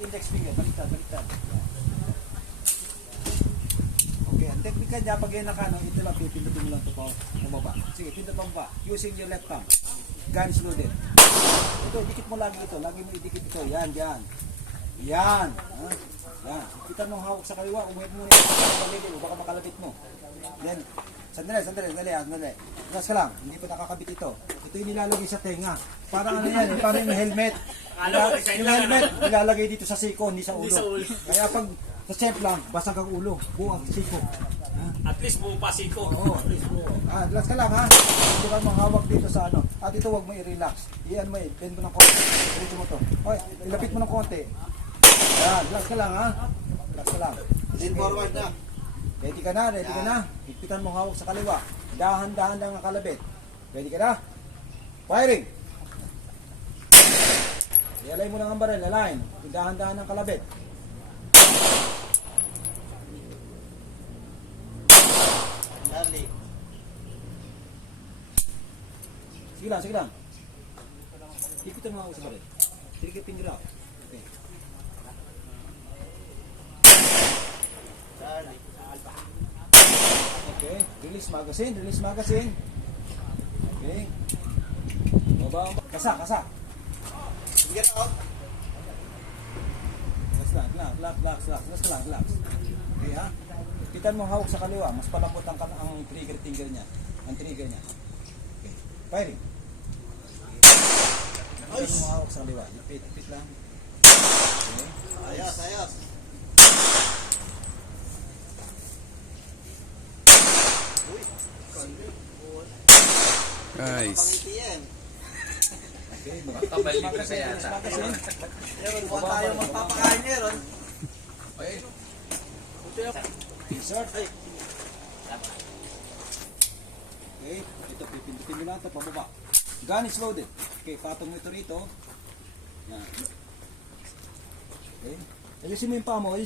index finger, baliktad. Okay, ang teknika niya, pag yan nakano, ito lang, pipindutin mo lang ito pa, baba. Sige, pindot mo ba? Using your left thumb. Gun is loaded. Ito, dikit mo lagi ito. Lagi mo idikit ito. Yan. Yan. Yan. Kita mo hawak sa kaliwa, umuhit mo na yung baka makalabit mo. Then, sandali. Relax ka lang, hindi pa nakakabit ito. Ito yung nilalagay sa tenga. Parang ano yan, parang yung helmet. Yung helmet, nilalagay dito sa siko, hindi sa ulo. Kaya pag sa chef lang, basag ang ulo, buo ang siko. At least buo pa siko. Oo, at least buo. Relax ka lang ha. Hindi ka manghawak dito sa ano. At ito huwag mo i-relax. Iyan mo bend mo ng konti. Dito mo to. Okay, ilapit mo ng konti. Yan, relax ka lang ha. Relax ka lang. Lean forward na. Ready ka na. Higpitan mo hawak sa kaliwa. Dahan-dahan lang ang kalabit. Ready ka na? Firing! I-align mo lang ang baril. Align. Dahan-dahan ang kalabit. Dali. Sige lang. Higpitan mo hawak sa baril. Sige, finger out. Okay. Dali. Okay, release magazine. Okay. Baba. Kasa. Get out. Relax. Okay ha? Pitan mo hawak sa kaliwa, mas palapot ang trigger finger niya. Ang trigger niya. Okay. Firing. Pitan mo hawak sa kaliwa. Ipit lang. Okay. Ayos. Guys. Pang-ATM. Okay. Kabalik na kaya yata. Meron mo tayo magpapakain meron. Insert. Okay. Ito, pipindutin mo lang ito, pababa. Gun is loaded. Okay, patong mo ito rito. Yan. Okay. Ayusin mo yung paa mo.